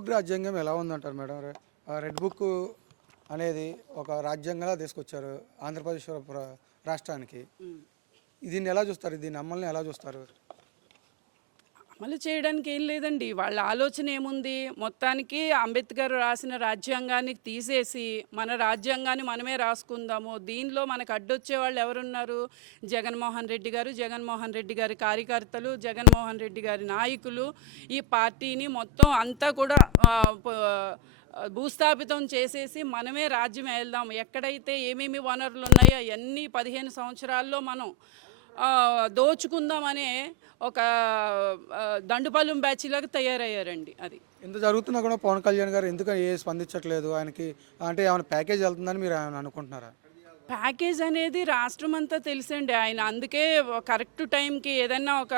Book రాజ్యాంగం ఎలా ఉందంటారు మేడం? రెడ్ బుక్ అనేది ఒక రాజ్యాంగంగా తీసుకొచ్చారు ఆంధ్రప్రదేశ్ ప్ర- రాష్ట్రానికి. దీన్ని ఎలా చూస్తారు? దీన్ని అమల్ని ఎలా చూస్తారు? అమలు చేయడానికి ఏం లేదండి. వాళ్ళ ఆలోచన ఏముంది? మొత్తానికి అంబేద్కర్ రాసిన రాజ్యాంగాన్ని తీసేసి మన రాజ్యాంగాన్ని మనమే రాసుకుందాము. దీనిలో మనకు అడ్డొచ్చే వాళ్ళు ఎవరున్నారు? జగన్మోహన్ రెడ్డి గారు జగన్మోహన్ రెడ్డి గారి కార్యకర్తలు జగన్మోహన్ రెడ్డి గారి నాయకులు. ఈ పార్టీని మొత్తం అంతా కూడా భూస్థాపితం చేసేసి మనమే రాజ్యం వెళ్దాం ఎక్కడైతే ఏమేమి వనరులు ఉన్నాయో అవన్నీ పదిహేను సంవత్సరాల్లో మనం దోచుకుందామనే ఒక దండుపాలెం బ్యాచ్ లాగా తయారయ్యారండి అది. ఎంత జరుగుతున్నా కూడా పవన్ కళ్యాణ్ గారు ఎందుకు ఏ స్పందించట్లేదు? ఆయనకి అంటే ఏమైనా ప్యాకేజ్ వెళ్తుందని మీరు అనుకుంటున్నారా? ప్యాకేజ్ అనేది రాష్ట్రం అంతా తెలుసండి. ఆయన అందుకే కరెక్ట్ టైంకి ఏదైనా ఒక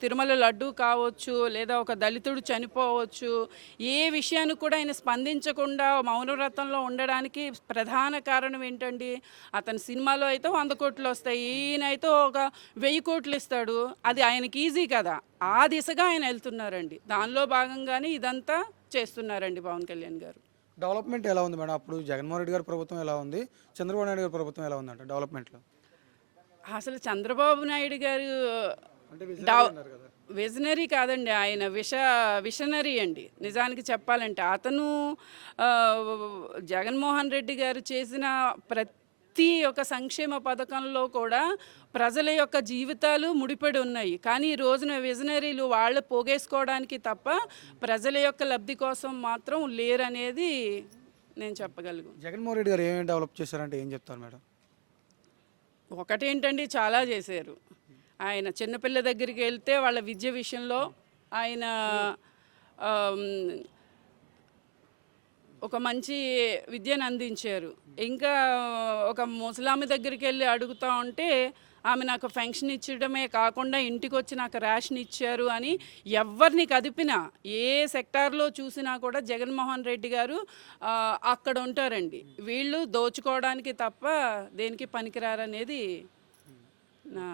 తిరుమల లడ్డు కావచ్చు లేదా ఒక దళితుడు చనిపోవచ్చు ఏ విషయానికి కూడా ఆయన స్పందించకుండా మౌనవ్రతంలో ఉండడానికి ప్రధాన కారణం ఏంటండి? అతని సినిమాలో అయితే వంద కోట్లు వస్తాయి. ఈయనైతే ఒక వెయ్యి కోట్లు ఇస్తాడు. అది ఆయనకి ఈజీ కదా. ఆ దిశగా ఆయన వెళ్తున్నారండి. దానిలో భాగంగానే ఇదంతా చేస్తున్నారండి పవన్ కళ్యాణ్ గారు. డెవలప్మెంట్ ఎలా ఉంది మేడం? అప్పుడు జగన్మోహన్ రెడ్డి గారి ప్రభుత్వం ఎలా ఉంది? చంద్రబాబు నాయుడు గారి ప్రభుత్వం ఎలా ఉందంట డెవలప్మెంట్లో? అసలు చంద్రబాబు నాయుడు గారు అంటే విజనరీ కాదండి ఆయన విష విషనరీ అండి. నిజానికి చెప్పాలంటే అతను జగన్మోహన్ రెడ్డి గారు చేసిన ప్రతి ఒక్క సంక్షేమ పథకంలో కూడా ప్రజల యొక్క జీవితాలు ముడిపడి ఉన్నాయి. కానీ ఈ రోజున విజనరీలు వాళ్ళు పోగేసుకోవడానికి తప్ప ప్రజల యొక్క లబ్ధి కోసం మాత్రం లేరనేది నేను చెప్పగలను. జగన్మోహన్ రెడ్డి గారు ఏమేమి డెవలప్ చేశారంటే ఏం చెప్తారు మేడం? ఒకటేంటండి చాలా చేశారు. ఆయన చిన్నపిల్ల దగ్గరికి వెళ్తే వాళ్ళ విద్య విషయంలో ఆయన ఒక మంచి విద్యను అందించారు. ఇంకా ఒక ముసలామె దగ్గరికి వెళ్ళి అడుగుతా ఉంటే ఆమె నాకు ఫంక్షన్ ఇచ్చడమే కాకుండా ఇంటికి వచ్చి నాకు రేషన్ ఇచ్చారు అని ఎవరిని కదిపినా ఏ సెక్టార్లో చూసినా కూడా జగన్మోహన్ రెడ్డి గారు అక్కడ ఉంటారండి వీళ్ళు దోచుకోవడానికి తప్ప దేనికి పనికిరారనేది నా